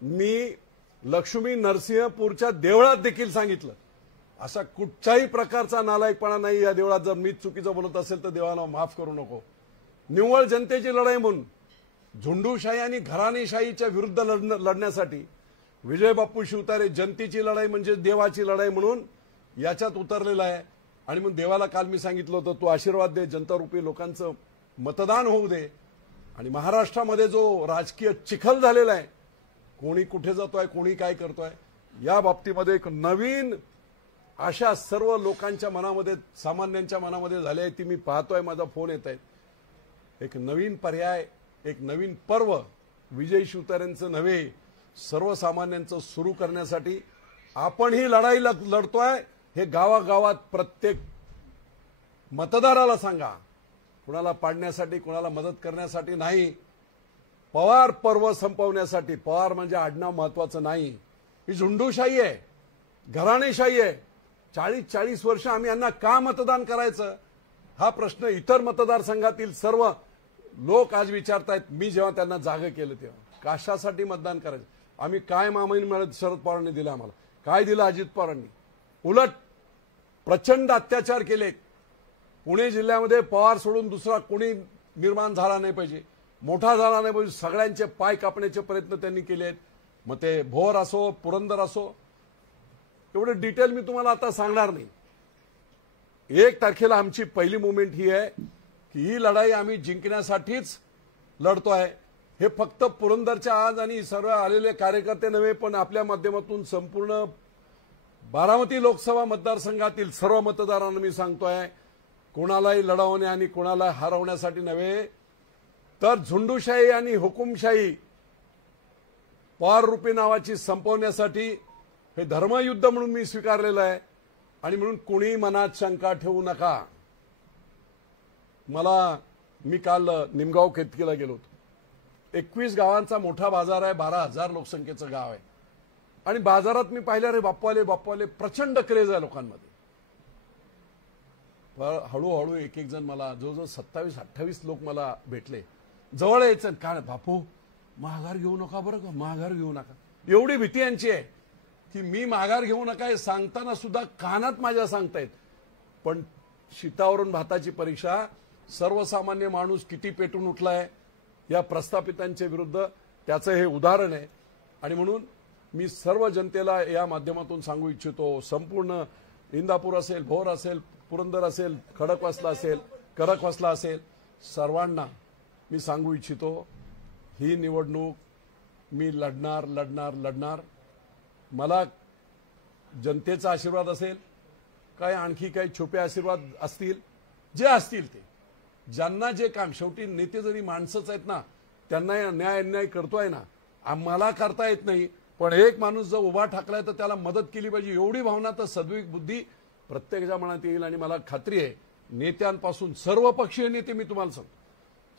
मी लक्ष्मी नरसिंहपूरच्या देवळात देखील सांगितलं, असा कुठच्याही प्रकारचा नालायकपणा नाही या देवळात. जर मीच चुकीचं बोलत असेल तर देवाला माफ करू नको. निव्वळ जनतेची लढाई म्हणून झुंडूशाही आणि घराणेशाहीच्या विरुद्ध लढण्यासाठी विजय बापू शिवतारे जनतेची लढाई म्हणजे देवाची लढाई म्हणून याच्यात उतरलेला आहे. आणि मग देवाला काल मी सांगितलं होतं, तू आशीर्वाद दे, जनतारूपी लोकांचं मतदान होऊ दे. आणि महाराष्ट्रामध्ये जो राजकीय चिखल झालेला आहे, कोणी कुठे जातोय, कोणी काय करतोय, या बाबतीमध्ये एक नवीन आशा सर्व लोकांच्या मनामध्ये, सामान्यांच्या मनामध्ये झाली आहे. ती मी पाहतोय, माझा फोन येत आहे. एक नवीन पर्याय, एक नवीन पर्व विजय शिवतारेंचं नव्हे, सर्वसामान्यांचं सुरू करण्यासाठी आपण ही लढाई लढतोय. हे गावागावात प्रत्येक मतदाराला सांगा. कुणाला पाडण्यासाठी, कुणाला मदत करण्यासाठी नाही, पवार पर्व संपवण्यासाठी. पवार म्हणजे आडनाव महत्वाचं नाही. ही झुंडूशाही आहे, घराणेशाही आहे. 40-40 वर्ष आम्ही यांना का मतदान करायचं, हा प्रश्न इतर मतदारसंघातील सर्व लोक आज विचारतायत. मी जेव्हा त्यांना जागे केलं तेव्हा कशासाठी मतदान करायचं. आम्ही काय मामाईन मिळत शरद पवारांनी दिलं, आम्हाला काय दिलं अजित पवारांनी. उलट प्रचंड अत्याचार केले. पुणे जिल्ह्यामध्ये पवार सोडून दुसरा कोणी निर्माण झाला नाही पाहिजे, मोठा झाला नाही पाहिजे. सगळ्यांचे पाय कापण्याचे प्रयत्न त्यांनी केले आहेत. मग ते भोर असो, पुरंदर असो, एवढे डिटेल मी तुम्हाला आता सांगणार नाही. 1 तारखेला आमची पहिली मुवमेंट ही आहे की ही लढाई आम्ही जिंकण्यासाठीच लढतोय. हे फक्त पुरंदरच्या आज आणि सर्व आलेले कार्यकर्ते नव्हे, पण आपल्या माध्यमातून संपूर्ण बारामती लोकसभा मतदारसंघातील सर्व मतदारांना मी सांगतोय, कोणालाही लढवणे आणि कोणाला हरवण्यासाठी नव्हे, तर झुंडूशाही आणि हुकुमशाही पवार रूपी नावाची संपवण्यासाठी हे धर्मयुद्ध म्हणून मी स्वीकारलेलं आहे. आणि म्हणून कोणी मनात शंका ठेवू नका. मी काल निमगाव केतकीला गेलो होतो. 21 गावांचा मोठा बाजार आहे, 12,000 लोकसंख्येचं गाव आहे. आणि बाजारात मी पाहिलं, रे बाप्पाले प्रचंड क्रेज आहे लोकांमध्ये. हळूहळू एक जण मला जवळजवळ 27-28 लोक मला भेटले. जवळ यायचं, काय बापू माघार घेऊ नका बरं का, माघार घेऊ नका. एवढी भीती यांची आहे की मी माघार घेऊ नका हे सांगताना सुद्धा कानात माझ्या सांगतायत. पण शीतावरून भाताची परीक्षा, सर्वसामान्य माणूस किती पेटून उठलाय या प्रस्थापितांच्या विरुद्ध, त्याचं हे उदाहरण आहे. आणि म्हणून मी सर्व जनतेला या माध्यमातून सांगू इच्छितो, संपूर्ण इंदापूर असेल, भोर असेल, पुरंदर असेल, खडकवासला असेल, करकवासला असेल, सर्वांना मी सांगू इच्छितो, ही निवडणूक मी लढणार. मला जनतेचा आशीर्वाद असेल, काय आणखी काही छोटे आशीर्वाद असतील, जे असतील ते, ज्यांना जे काम, शेवटी नेते जरी माणसंच आहेत ना, त्यांना न्याय अन्याय करतोय ना, आम्हाला करता येत नाही. पण एक माणूस जर उभा ठाकलाय तर त्याला मदत केली पाहिजे, एवढी भावना तर सद्विक बुद्धी प्रत्येकाच्या मनात येईल. आणि मला खात्री आहे, नेत्यांपासून सर्वपक्षीय नेते, मी तुम्हाला सांगतो,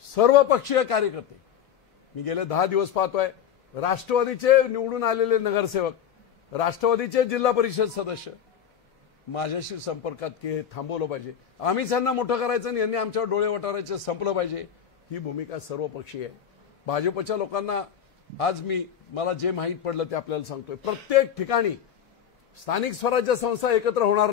सर्वपक्षीय कार्यकर्ते, मी गेले 10 दिवस पाहतोय, राष्ट्रवादीचे निवडून आलेले नगरसेवक, राष्ट्रवादीचे जिल्हा परिषद सदस्य माझ्याशी संपर्कात की हे थांबवलं पाहिजे, आम्हीच यांना मोठं करायचं आणि यांनी आमच्यावर डोळे वटारायचे, संपलं पाहिजे. ही भूमिका सर्वपक्षीय आहे. भाजपच्या लोकांना आज मला जे माहीत पडलं ते आपल्याला सांगतोय. प्रत्येक ठिकाणी स्थानिक स्वराज्य संस्था एकत्र होणार